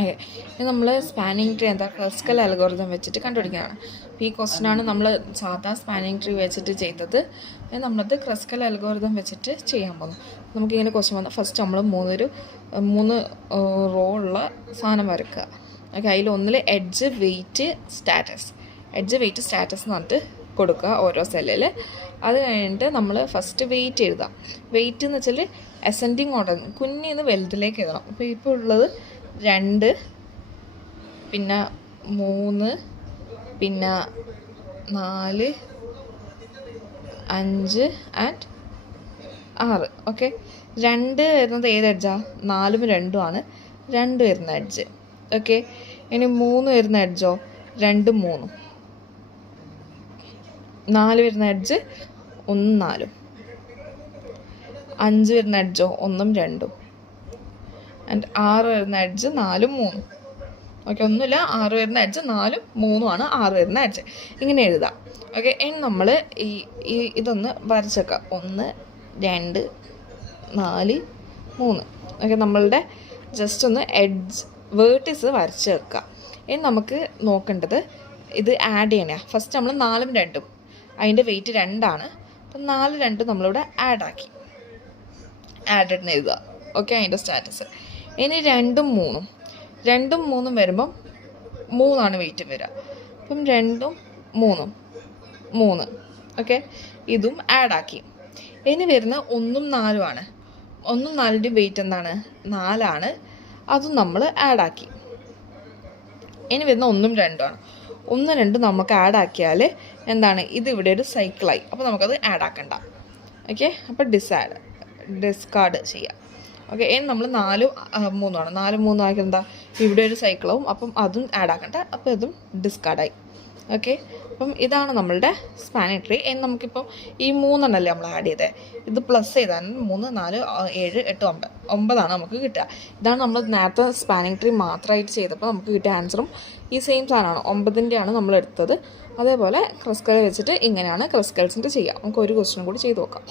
Okay, ഇത് നമ്മൾ spanning tree എന്താ ക്രസ്കൽ അൽഗോരിതം വെച്ചിട്ട് കണ്ടുപിടിക്കുകയാണ്. അപ്പോൾ ഈ ക്വസ്റ്റനാണ് നമ്മൾ സാധാ സ്പാനിങ് ട്രീ വെച്ചിട്ട് ചെയ്തത്. നമ്മളത് ക്രസ്കൽ അൽഗോരിതം വെച്ചിട്ട് ചെയ്യാൻ പോകുന്നു. നമുക്കിങ്ങനെ ക്വസ്റ്റൻ വന്നാൽ ഫസ്റ്റ് നമ്മൾ മൂന്ന് റോ ഉള്ള സാധനം വരക്കുക. ഓക്കെ, അതിൽ ഒന്നിൽ എഡ്ജ് വെയിറ്റ് സ്റ്റാറ്റസ് എന്ന് പറഞ്ഞിട്ട് കൊടുക്കുക ഓരോ സെല്ലിൽ. അത് കഴിഞ്ഞിട്ട് നമ്മൾ ഫസ്റ്റ് വെയിറ്റ് എഴുതാം. വെയിറ്റ് എന്ന് വെച്ചാൽ അസെൻഡിങ് ഓർഡർ, കുഞ്ഞിന്ന് വലുതിലേക്ക് എഴുതണം. അപ്പോൾ ഇപ്പോൾ ഉള്ളത് 2, പിന്നെ 3, പിന്നെ 4, 5 ആൻഡ് 6. ഓക്കെ, 2 വരുന്നത് ഏത് എഡ്ജാണ്? 4ഉം 2ഉം ആണ് 2 വരുന്ന എഡ്ജ്. ഓക്കെ, ഇനി 3 വരുന്ന എഡ്ജോ? 2ഉം 3ഉം. 4 വരുന്ന എഡ്ജ് 1ഉം 4ഉം. 5 വരുന്ന എഡ്ജോ? 1ഉം 2ഉം. ആൻഡ് 6 വരുന്ന എഡ്ജ് 4ഉം 3ഉം. ഓക്കെ, ഒന്നുമില്ല, 6 വരുന്ന എഡ്ജ് 4ഉം 3ഉം ആണ് 6 വരുന്ന എഡ്ജ്. ഇങ്ങനെ എഴുതാം. ഓക്കെ, ഇനി നമ്മൾ ഇതൊന്ന് വരച്ചേക്കാം. 1, 2, 4, 3. ഓക്കെ, നമ്മളുടെ ജസ്റ്റ് ഒന്ന് എഡ്ജ് വേർട്ടിസ് വരച്ച് വെക്കുക. ഇനി നമുക്ക് നോക്കേണ്ടത് ഇത് ആഡ് ചെയ്യണേ. ഫസ്റ്റ് നമ്മൾ 4ഉം 2ഉം, അതിൻ്റെ വെയിറ്റ് 2 ആണ്. അപ്പം 4, 2 നമ്മളിവിടെ ആഡാക്കി, ആഡഡ് എന്ന് എഴുതുക. ഓക്കെ, അതിൻ്റെ സ്റ്റാറ്റസ്. ഇനി 2ഉം 3ഉം വരുമ്പം 3 ആണ് വെയിറ്റ് വരിക. അപ്പം 2ഉം 3ഉം 3. ഓക്കെ, ഇതും ആഡാക്കി. ഇനി വരുന്ന 1ഉം 4ഉം ആണ്. 1ഉം 4ൻ്റെയും വെയിറ്റ് എന്താണ്? 4 ആണ്. അതും നമ്മൾ ആഡാക്കി. ഇനി വരുന്ന 1ഉം 2ഉം ആണ്. 1, 2 നമുക്ക് ആഡാക്കിയാൽ എന്താണ്? ഇത് ഇവിടെ ഒരു സൈക്കിളായി. അപ്പോൾ നമുക്കത് ആഡാക്കണ്ട. ഓക്കെ, അപ്പോൾ ഡിസ്കാർഡ് ചെയ്യാം. ഓക്കെ, ഇനി നമ്മൾ 4ഉം 3ഉം ആണ്. 4ഉം 3ഉം ആക്കി എന്താ? ഇവിടെ ഒരു സൈക്കിളാവും. അപ്പം അതും ആഡാക്കണ്ട. അപ്പോൾ ഇതും ഡിസ്കാർഡായി. ഓക്കെ, അപ്പം ഇതാണ് നമ്മളുടെ സ്പാനിങ് ട്രീ. ഇനി നമുക്കിപ്പം ഈ 3 എണ്ണമല്ലേ നമ്മൾ ആഡ് ചെയ്തത്, ഇത് പ്ലസ് ചെയ്താൽ 3, 4, 7, 8, 9 ആണ് നമുക്ക് കിട്ടുക. ഇതാണ് നമ്മൾ നേരത്തെ സ്പാനിങ് ട്രീ മാത്രമായിട്ട് ചെയ്തപ്പോൾ നമുക്ക് കിട്ടിയ ആൻസറും ഈ സെയിം സാധനമാണ്. 9ൻ്റെയാണ് നമ്മൾ എടുത്തത്. അതേപോലെ ക്രസ്കൽ വെച്ചിട്ട് ഇങ്ങനെയാണ് ക്രസ്കൽസിൻ്റെ ചെയ്യുക. നമുക്ക് ഒരു ക്വസ്റ്റ്യൻ കൂടി ചെയ്ത് നോക്കാം.